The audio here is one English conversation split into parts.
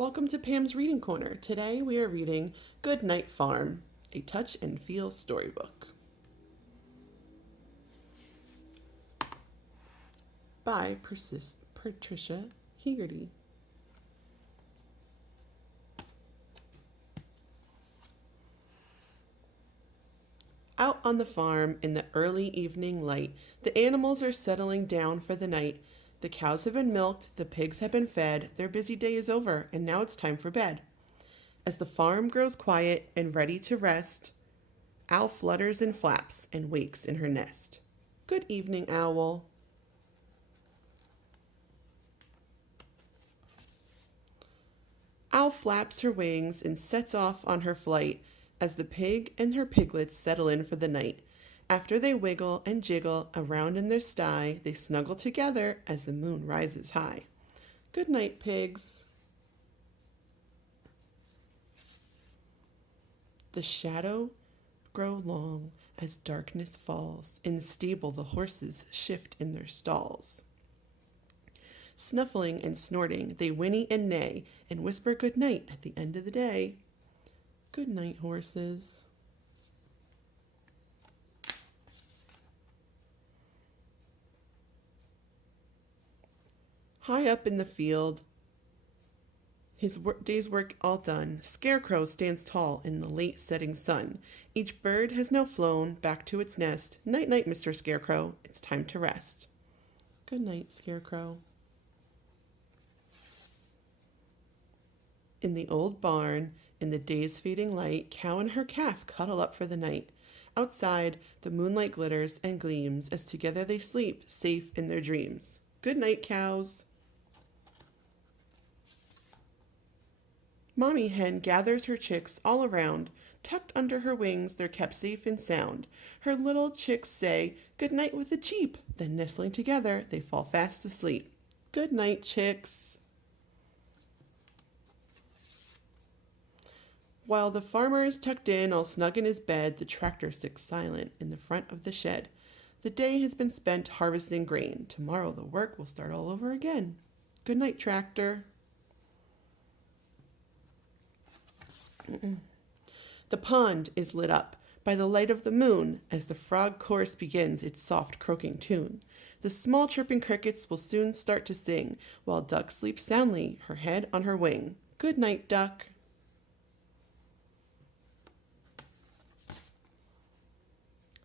Welcome to Pam's Reading Corner. Today we are reading Good Night Farm, a touch and feel storybook by Patricia Hegarty. Out on the farm in the early evening light, the animals are settling down for the night. The cows have been milked, the pigs have been fed, their busy day is over, and now it's time for bed. As the farm grows quiet and ready to rest, Owl flutters and flaps and wakes in her nest. Good evening, Owl. Owl flaps her wings and sets off on her flight as the pig and her piglets settle in for the night. After they wiggle and jiggle around in their sty, they snuggle together as the moon rises high. Good night, pigs. The shadow grow long as darkness falls. In the stable the horses shift in their stalls. Snuffling and snorting, they whinny and neigh and whisper good night at the end of the day. Good night, horses. High up in the field, his day's work all done, Scarecrow stands tall in the late setting sun. Each bird has now flown back to its nest. Night, night, Mr. Scarecrow. It's time to rest. Good night, Scarecrow. In the old barn, in the day's fading light, Cow and her calf cuddle up for the night. Outside, the moonlight glitters and gleams as together they sleep, safe in their dreams. Good night, cows. Mommy Hen gathers her chicks all around. Tucked under her wings, they're kept safe and sound. Her little chicks say, good night with a cheep. Then nestling together, they fall fast asleep. Good night, chicks. While the farmer is tucked in, all snug in his bed, the tractor sits silent in the front of the shed. The day has been spent harvesting grain. Tomorrow the work will start all over again. Good night, tractor. The pond is lit up by the light of the moon as the frog chorus begins its soft croaking tune. The small chirping crickets will soon start to sing while Duck sleeps soundly, her head on her wing. Good night, Duck.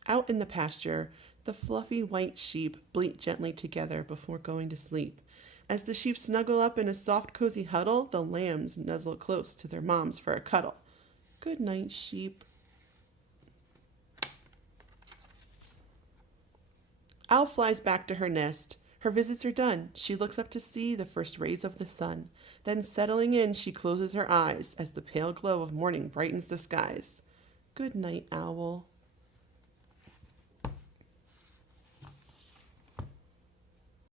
Out in the pasture, the fluffy white sheep bleat gently together before going to sleep. As the sheep snuggle up in a soft, cozy huddle, the lambs nuzzle close to their moms for a cuddle. Good night, sheep. Owl flies back to her nest. Her visits are done. She looks up to see the first rays of the sun. Then, settling in, she closes her eyes as the pale glow of morning brightens the skies. Good night, Owl.